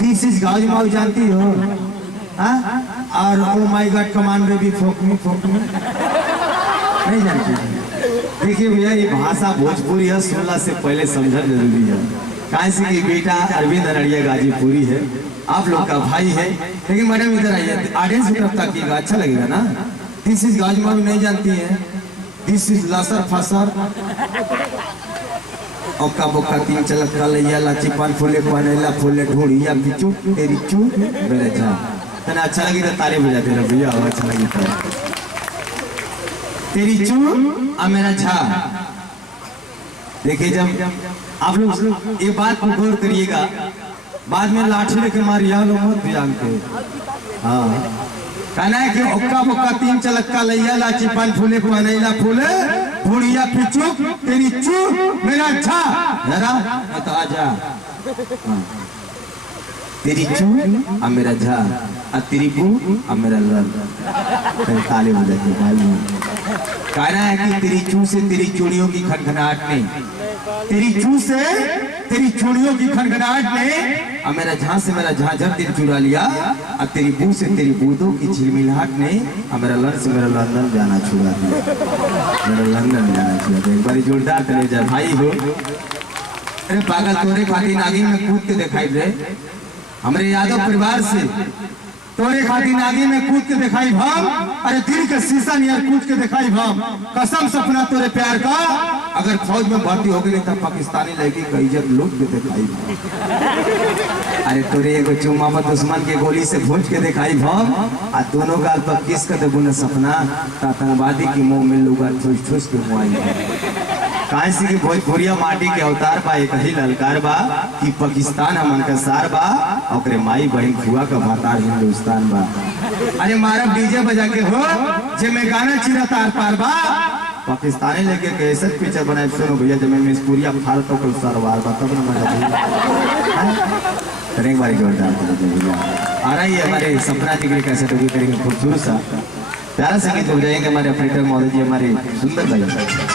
This is गाजी माऊ जानती हो? हाँ? और oh my God come on baby folk me नहीं जानती। देखिए भैया ये भाषा भोजपुरी है, 16 से पहले समझना जरूरी है। कहाँ से कि बेटा अरविंद अनड़िया गाजीपुरी है, आप लोग का भाई है। लेकिन मैडम इधर आइए, ऑडियंस की तरफ ताकिएगा, अच्छा लगेगा ना। दिस इज गाजी माऊ नहीं जानती है? दिस इज लसर फसर ओका बोका तीन चलक का लैया लाची पान फूले पानेला फूले ढूंढिया बिचू तेरी चू मेरे जा। तना अच्छा लगी तो ताली बजाते रहो भैया, अच्छा लगी तो तेरी चू आ मेरा झा। देखिए जब आप लोग ये बात को गौर करिएगा, बाद में लाठी लेके मारिया लोग मत भी जानते। हाँ कहना है कि ओक्का बोक्का तीन चलक्का लैया लाची पान फूले पानेला फूले ढूंढिया पिचू तेरी चू मेरा झा। जरा तो आजा। तेरी चू आ मेरा झा आ तेरी बू आ मेरा लल। ताले बजाते भाई। कहना है कि तेरी चू से तेरी चूड़ियों की खनखनाहट नहीं, तेरी चू से तेरी चूड़ियों की खनखनाहट ने और मेरा झा से मेरा झांझर दिल चुरा लिया, और तेरी बू से तेरी बूदों की झिलमिलाहट ने और मेरा लड़ से मेरा लंदन जाना छुड़ा दिया, मेरा लंदन जाना छुड़ा दिया। एक बार जोरदार चले जा भाई हो। अरे पागल तोरे खातिर नागिन में कूद के दिखाई दे, हमारे यादव परिवार से तोरे खातिर नागी में कूद के दिखाई भाव। अरे दिल के शीशा नियर कूद के दिखाई भाव। कसम सपना तोरे प्यार का, अगर फौज में भर्ती हो गई तब पाकिस्तानी लड़की का इज्जत लूट के दिखाई भाव। अरे तोरे एगो चुम्मा में दुश्मन के गोली से भूंज के दिखाई भाव। आ दोनों गाल पर किस कर देबू न सपना, आतंकवादी की मुंह में लुगा ठूस ठूस के मुआई। काहे से कि भोजपुरिया माटी के अवतार बा, एक ही ललकार बा कि पाकिस्तान हमन का सार बा, और माई बहन फुआ का भातार हिंदुस्तान बा। अरे मारब डीजे बजा के हो जे में गाना चिरा तार पार बा। पाकिस्तानी लेके कैसे पिक्चर बनाए सुनो भैया, जब मैं पूरिया फालतू को सरवार बा तब ना मजा। एक बार जोरदार भैया आ रही है हमारे सपना जी कैसे करेंगे खूबसूरत सा प्यारा संगीत हो जाएंगे हमारे ऑपरेटर महोदय जी, हमारे सुंदर भैया।